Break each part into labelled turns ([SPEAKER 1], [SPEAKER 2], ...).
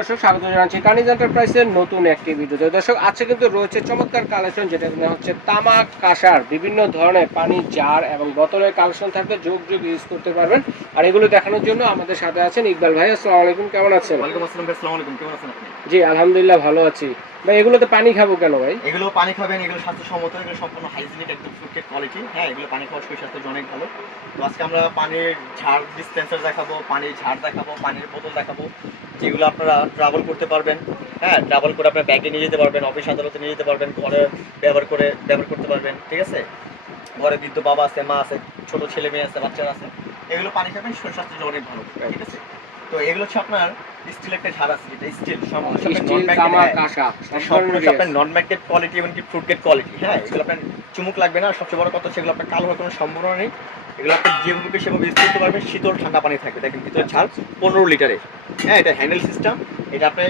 [SPEAKER 1] দর্শক স্বাগত জানাচ্ছি কানিজ এন্টারপ্রাইজের নতুন একটি ভিডিওতে। দর্শক আজকে কিন্তু রয়েছে চমৎকার কালেকশন যেটা হচ্ছে তামাক কাঁসার বিভিন্ন ধরনের পানি জার এবং বোতলের কালেকশন থাকবে। যোগ যোগ ইউজ করতে পারবেন। আর এগুলো দেখানোর জন্য আমাদের সাথে আছেন ইকবাল ভাই। আসসালামু আলাইকুম কেমন আছেন?
[SPEAKER 2] ওয়ালাইকুম আসসালাম ভাই আসসালামু আলাইকুম কেমন আছেন আপনি?
[SPEAKER 1] জি আলহামদুলিল্লাহ ভালো আছি। ভাই এগুলোতে পানি খাব কেন ভাই?
[SPEAKER 2] এগুলো পানি খাবেন এগুলো স্বাস্থ্যসম্মত এগুলো সম্পূর্ণ হাইজিনিক একদম ফুডকেট কোয়ালিটি হ্যাঁ এগুলো পানি খাওয়ার শরীর স্বাস্থ্যের অনেক ভালো। তো আজকে আমরা পানির ঝাড় ডিসপেন্সার দেখাবো পানির ঝাড় দেখাবো পানির বোতল দেখাবো। যেগুলো আপনারা ট্রাভেল করতে পারবেন হ্যাঁ ট্রাভেল করে আপনার ব্যাগে নিয়ে যেতে পারবেন অফিস আদালতে নিয়ে যেতে পারবেন, ঘরে ব্যবহার করে, ব্যবহার করতে পারবেন, ঠিক আছে? ঘরে বৃদ্ধ বাবা আছে, মা আছে, ছোট ছেলে মেয়ে আছে, বাচ্চারা আছে, এগুলো পানি খাবেন, শরীর স্বাস্থ্যের জন্য অনেক ভালো, ঠিক আছে? তো এগুলো হচ্ছে আপনার স্টিল একটা ঝাড় আছে এটা স্টিল সম্পূর্ণ আপনার নন ম্যাগনেট কোয়ালিটি এবং কি ফ্রুট গেট কোয়ালিটি হ্যাঁ এগুলো আপনার চুমুক লাগবে না সবচেয়ে বড় কথা সেগুলো আপনার কালো হওয়ার কোনো সম্ভাবনা নেই। এগুলো আপনি যেভাবে সেভাবে ইউজ করতে পারবেন শীতল ঠান্ডা পানি থাকবে। দেখেন ভিতরে ঝাল পনেরো লিটারের হ্যাঁ এটা হ্যান্ডেল সিস্টেম এটা আপনি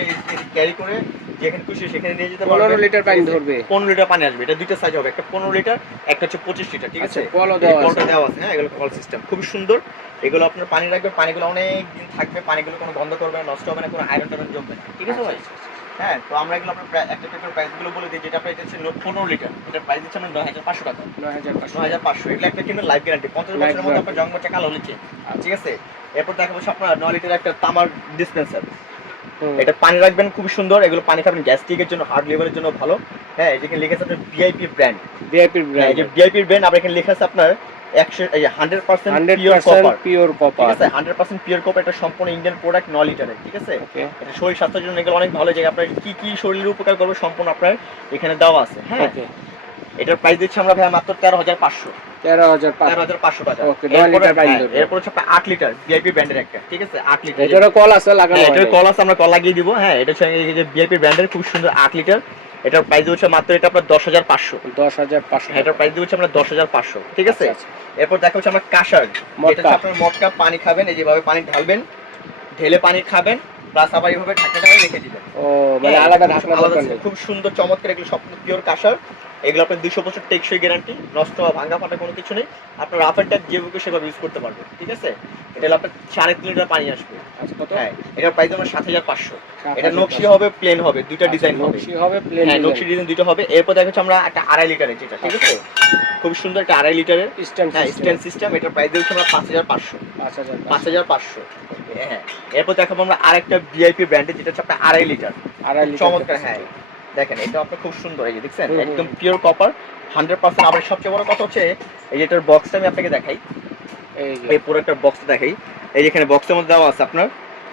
[SPEAKER 2] ক্যারি করে যেখানে খুশি সেখানে নিয়ে যেতে
[SPEAKER 1] পনেরো
[SPEAKER 2] পারবেন।
[SPEAKER 1] লিটার পানি ধরবে।
[SPEAKER 2] পনেরো লিটার পানি আসবে। এটা দুইটা সাইজ হবে। একটা পনেরো লিটার একটা হচ্ছে পঁচিশ লিটার ঠিক আছে?
[SPEAKER 1] আচ্ছা কলও
[SPEAKER 2] এই
[SPEAKER 1] দেওয়া
[SPEAKER 2] কলটা
[SPEAKER 1] আছে।
[SPEAKER 2] দেওয়া আছে হ্যাঁ? এগুলো কল সিস্টেম খুব সুন্দর। এগুলো আপনার পানি রাখবে পানিগুলো অনেক দিন থাকবে পানিগুলো কোনো বন্ধ করবে না নষ্ট হবে না কোনো আয়রন টায়রন জমবে না ঠিক আছে ভাই? হ্যাঁ তো আমরা এগুলো আপনার একটা পেপার প্রাইসগুলো বলে দিই যেটা আপনার এটা হচ্ছে পনেরো লিটার। এটা প্রাইস দিচ্ছে আমরা নয় হাজার পাঁচশো টাকা।
[SPEAKER 1] নয় হাজার পাঁচশো।
[SPEAKER 2] নয় হাজার পাঁচশো এগুলো একটা কিন্তু লাইফ গ্যারান্টি পঞ্চাশ বছরের মধ্যে। আপনার জন্ম টাকা হচ্ছে ঠিক আছে? এরপর দেখা যাচ্ছে আপনার নয় লিটার একটা তামার ডিসপেন্সার। এটা পানি রাখবেন খুব সুন্দর। এগুলো পানি খাবেন গ্যাস্ট্রিকের জন্য হার্ট লেভেলের জন্য ভালো। হ্যাঁ এখানে লেখা আছে আপনার ভিআইপি ব্র্যান্ড
[SPEAKER 1] ভিআইপি
[SPEAKER 2] এই
[SPEAKER 1] ব্র্যান্ড
[SPEAKER 2] যে ভিআইপি ব্র্যান্ড আবার এখানে লেখা আছে আপনার একশো hundred percent pure
[SPEAKER 1] percent
[SPEAKER 2] copper
[SPEAKER 1] pure
[SPEAKER 2] ঠিক আছে? হান্ড্রেড পার্সেন্ট পিওর কপার এটা সম্পূর্ণ ইন্ডিয়ান প্রোডাক্ট ন লিটারের ঠিক আছে? এটা শরীর স্বাস্থ্যের জন্য এগুলো অনেক ভালো যে আপনার কি কি শরীরের উপকার করবে সম্পূর্ণ আপনার এখানে দেওয়া আছে। হ্যাঁ? এটার প্রাইস দিচ্ছি আমরা ভাই মাত্র তেরো হাজার পাঁচশো।
[SPEAKER 1] তেরো হাজার
[SPEAKER 2] তেরো হাজার পাঁচশো টাকা।
[SPEAKER 1] Okay, লিটার পানি ধরবে।
[SPEAKER 2] এরপর হচ্ছে আপনার আট লিটার ভিআইপি ব্র্যান্ডের একটা ঠিক আছে? আট লিটার।
[SPEAKER 1] এটারও কল আছে লাগানো
[SPEAKER 2] এটার কল আছে আমরা কল লাগিয়ে দিব। হ্যাঁ এটা হচ্ছে যে ভিআইপি ব্র্যান্ডের খুব সুন্দর আট লিটার। এটার প্রাইস হচ্ছে মাত্র এটা আপনার দশ হাজার পাঁচশো।
[SPEAKER 1] দশ হাজার পাঁচশো
[SPEAKER 2] এটার প্রাইস হচ্ছে আমরা দশ হাজার পাঁচশো ঠিক আছে?
[SPEAKER 1] আচ্ছা,
[SPEAKER 2] এরপর দেখা হচ্ছে আমরা কাঁসার।
[SPEAKER 1] মটকা।
[SPEAKER 2] এটা হচ্ছে আপনার মটকা পানি খাবেন এই যেভাবে পানি ঢালবেন ঢেলে পানি খাবেন প্লাস আবার এইভাবে ঢাকনাটা রেখে দিবেন।
[SPEAKER 1] ও মানে
[SPEAKER 2] হ্যাঁ,
[SPEAKER 1] আলাদা
[SPEAKER 2] খুব
[SPEAKER 1] ঢাকনা
[SPEAKER 2] সুন্দর চমৎকার এগুলো সব পিওর কাঁসার। এগুলো আপনার দুশো বছর টেকসই গ্যারান্টি নষ্ট বা ভাঙা ফাটা কোনো কিছু নেই। আপনার রাফের ট্যাপ যেভাবে সেভাবে ইউজ করতে পারবেন ঠিক আছে? এটা আপনার সাড়ে তিন লিটার পানি আসবে।
[SPEAKER 1] আচ্ছা
[SPEAKER 2] হ্যাঁ এটার প্রাইস আমার সাত হাজার পাঁচশো। এটা নকশি হবে প্লেন হবে দুইটা
[SPEAKER 1] আচ্ছা,
[SPEAKER 2] ডিজাইন হবে।
[SPEAKER 1] নকশি হবে প্লেন
[SPEAKER 2] হ্যাঁ নকশি ডিজাইন দুটো হবে। এরপর দেখা যাচ্ছে আমরা একটা আড়াই লিটারের যেটা ঠিক আছে? খুব সুন্দর একটা আড়াই লিটারের।
[SPEAKER 1] স্ট্যান্ড
[SPEAKER 2] হ্যাঁ স্ট্যান্ড সিস্টেম এটার প্রাইস দিচ্ছি আমরা পাঁচ হাজার পাঁচশো।
[SPEAKER 1] পাঁচ হাজার
[SPEAKER 2] পাঁচ হাজার পাঁচশো। হ্যাঁ এরপর দেখাবো আমরা আরেকটা ভিআইপি ব্র্যান্ডের যেটা হচ্ছে আপনার আড়াই লিটার।
[SPEAKER 1] আড়াই লিটার
[SPEAKER 2] চমৎকার হ্যাঁ। দেখেন এটা আপনার খুব সুন্দর এই যে দেখছেন? একদম পিওর কপার হান্ড্রেড পার্সেন্ট আবার সবচেয়ে বড় কথা হচ্ছে এই যে এটার বক্সটা আমি আপনাকে দেখাই।
[SPEAKER 1] এই
[SPEAKER 2] পুরো একটা বক্স দেখাই। এই যেখানে বক্সের মধ্যে দেওয়া আছে আপনার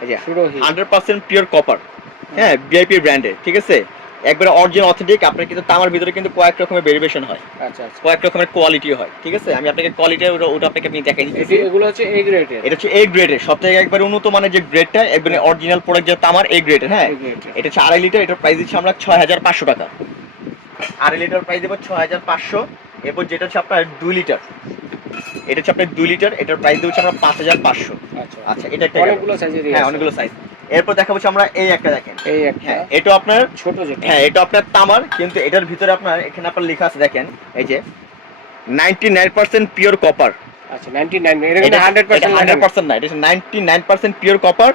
[SPEAKER 2] এই যে হান্ড্রেড পার্সেন্ট পিওর কপার হ্যাঁ বিআইপি ব্র্যান্ডের ঠিক আছে? একবারে অরিজিনাল অথেন্টিক আপনার কিন্তু তামার ভিতরে কিন্তু কয়েক রকমের ভেরিয়েশন হয়।
[SPEAKER 1] আচ্ছা আচ্ছা।
[SPEAKER 2] কয়েক রকমের কোয়ালিটি হয় ঠিক আছে? আমি আপনাকে কোয়ালিটি ওটা আপনাকে আমি দেখাই দিচ্ছি।
[SPEAKER 1] এগুলো হচ্ছে এ গ্রেডের
[SPEAKER 2] এটা হচ্ছে এ গ্রেডের সব থেকে একবারে উন্নত মানের যে গ্রেডটা একবারে অরিজিনাল প্রোডাক্ট যেটা তামার এ গ্রেডের হ্যাঁ? এটা হচ্ছে আড়াই লিটার এটার প্রাইস দিচ্ছি আমরা ছয় হাজার পাঁচশো টাকা। আড়াই লিটার প্রাইস দেবো ছয় হাজার পাঁচশো এরপর যেটা হচ্ছে আপনার দুই লিটার এটা হচ্ছে আপনার দুই লিটার এটার প্রাইস দেবো হচ্ছে আমরা পাঁচ হাজার পাঁচশো।
[SPEAKER 1] আচ্ছা।
[SPEAKER 2] আচ্ছা এটা একটা
[SPEAKER 1] অনেকগুলো সাইজের
[SPEAKER 2] হ্যাঁ অনেকগুলো সাইজ এরপর দেখা হচ্ছে আমরা এই একটা দেখেন।
[SPEAKER 1] এই একটা।
[SPEAKER 2] হ্যাঁ এটা আপনার
[SPEAKER 1] ছোট যেটা।
[SPEAKER 2] হ্যাঁ এটা আপনার তামার কিন্তু এটার ভিতরে আপনার এখানে আপনার লেখা আছে দেখেন এই যে ninety nine percent pure copper
[SPEAKER 1] আচ্ছা 99 এটা কিন্তু 100%
[SPEAKER 2] হান্ড্রেড পার্সেন্ট না এটা ninety nine percent pure copper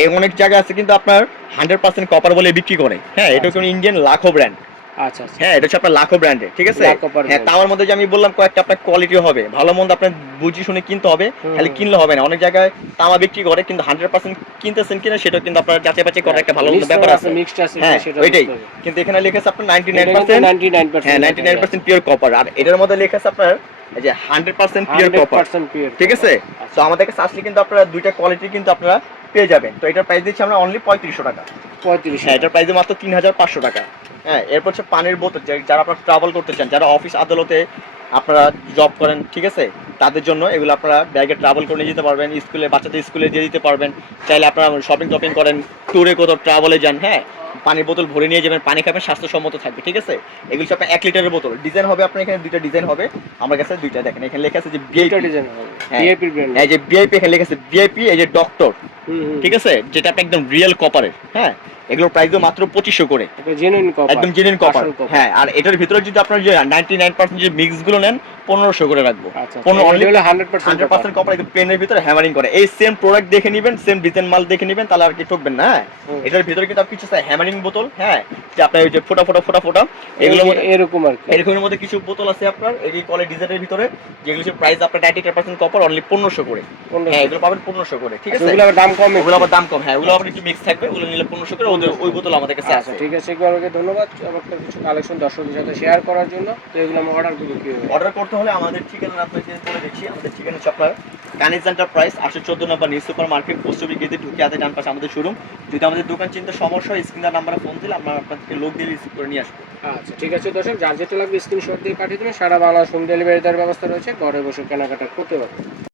[SPEAKER 2] এই অনেক জায়গা আছে কিন্তু আপনার হান্ড্রেড পার্সেন্ট কপার বলে বিক্রি করে। হ্যাঁ এটা কোনো ইন্ডিয়ান লাখো ব্র্যান্ড
[SPEAKER 1] আচ্ছা আচ্ছা।
[SPEAKER 2] হ্যাঁ এটা হচ্ছে আপনার লাখো ব্র্যান্ডের ঠিক আছে? হ্যাঁ। মধ্যে যে আমি বললাম কয়েকটা আপনার কোয়ালিটি হবে। ভালো মন্দ আপনার বুঝি শুনে কিনতে হবে খালি কিনলে হবে না। অনেক জায়গায় তামা বিক্রি করে কিন্তু হান্ড্রেড পার্সেন্ট কিনতেছেন কিনা সেটা কিন্তু আপনার যাচাই বাছাই করার একটা ভালো ব্যাপার আছে। হ্যাঁ ওইটাই। কিন্তু এখানে লেখা আছে আপনার নাইনটি নাইন পার্সেন্ট হ্যাঁ ninety nine percent pure copper আর এটার মধ্যে লেখা আছে আপনার এই যে হান্ড্রেড পার্সেন্ট পিওর কপার ঠিক আছে। তো আমাদের কাছে আসলে কিন্তু আপনারা দুইটা কোয়ালিটি কিন্তু আপনারা পেয়ে যাবেন। তো এটার প্রাইস দিচ্ছি আমরা অনলি পঁয়ত্রিশশো টাকা।
[SPEAKER 1] 35
[SPEAKER 2] হ্যাঁ এটার প্রাইস মাত্র তিন হাজার পাঁচশো টাকা। হ্যাঁ এরপর হচ্ছে পানির বোতল যারা আপনারা ট্রাভেল করতে চান যারা অফিস আদালতে আপনারা জব করেন ঠিক আছে? তাদের জন্য এগুলো আপনারা ব্যাগে ট্রাভেল করে নিয়ে যেতে পারবেন স্কুলে বাচ্চাদের স্কুলে দিয়ে দিতে পারবেন। চাইলে আপনারা শপিং টপিং করেন ট্যুরে কোথাও ট্রাভেলে যান হ্যাঁ? পানির বোতল ভরে নিয়ে যাবেন পানি খাবেন স্বাস্থ্যসম্মত থাকবে ঠিক আছে? এগুলো আপনার এক লিটারের বোতল। ডিজাইন হবে আপনার এখানে দুইটা ডিজাইন হবে। আমার কাছে দুইটা দেখেন এখানে লেখা আছে যে ভিআইপি
[SPEAKER 1] ডিজাইন হবে।
[SPEAKER 2] হ্যাঁ।
[SPEAKER 1] ভিআইপি ব্র্যান্ড
[SPEAKER 2] এই যে ভিআইপি এখানে লেখা আছে ভিআইপি এই যে ডক্টর ঠিক আছে? যেটা একদম রিয়েল কপারের হ্যাঁ? এগুলোর প্রাইসও মাত্র পঁচিশশো করে।
[SPEAKER 1] জেনুইন কপার
[SPEAKER 2] একদম জেনুইন কপার হ্যাঁ আর এটার ভিতরে যদি আপনার যে নাইনটি নাইন পার্সেন্ট যে মিক্সগুলো নেন পনেরোশো করে রাখব। পনেরো
[SPEAKER 1] only
[SPEAKER 2] only
[SPEAKER 1] হলো 100%
[SPEAKER 2] হান্ড্রেড পার্সেন্ট কপার একদম পেনের ভিতরে হ্যামারিং করে। এই সেম প্রোডাক্ট দেখে নেবেন সেম ডিজাইন মাল দেখে নেবেন তাহলে আর কি ঠকবেন না হ্যাঁ? এটার ভিতরে কিন্তু আপনি কিছু হ্যামারিং বোতল হ্যাঁ? যে আপনার ওই যে ফোটা ফোটা ফোটা ফোটা মধ্যে
[SPEAKER 1] এরকম আর কি।
[SPEAKER 2] এরকমের মধ্যে কিছু বোতল আছে আপনার এই কলে ডিজাইনের ভিতরে যেগুলো প্রাইস আপনার নাইনটি পার্সেন্ট কপার অনলি পনেরোশো করে। হ্যাঁ এগুলো পাবেন পনেরোশো করে ঠিক
[SPEAKER 1] আচ্ছা,
[SPEAKER 2] আছে?
[SPEAKER 1] আবার দাম কম
[SPEAKER 2] ওগুলো আবার দাম কম হ্যাঁ ওগুলো আবার একটু মিক্স থাকবে ওগুলো নিলে পনেরোশো করে ওদের ওই বোতল আমাদের কাছে
[SPEAKER 1] আচ্ছা
[SPEAKER 2] আছে।
[SPEAKER 1] ঠিক আছে ধন্যবাদ। চমৎকার কিছু কালেকশন দর্শকদের সাথে শেয়ার করার জন্য। তো এগুলো অর্ডার করব কি
[SPEAKER 2] অর্ডার করতে হলে আমাদের ঠিকানা আপনাকে বলে দিচ্ছি। আমাদের ঠিকানা হচ্ছে আপনার কানিজ এন্টারপ্রাইজ আটশো চোদ্দ নম্বর নিউ সুপার মার্কেট পোস্টবি গেটে ঢুকে হাতে ডান পাশে আমাদের শোরুম যদি আমাদের দোকান চিনতে সমস্যা হয় স্ক্রিনার নাম্বারে ফোন দিলে আমরা আপনাদেরকে লোক দিয়ে রিসিভ করে নিয়ে আসব।
[SPEAKER 1] আচ্ছা ঠিক আছে দর্শক যার যেটা লাগবে স্ক্রিনশট দিয়ে পাঠিয়ে দেবেন। সারা বাংলা হোম ডেলিভারি দেওয়ার ব্যবস্থা রয়েছে। ঘরে বসে কেনাকাটা করতে পারবেন।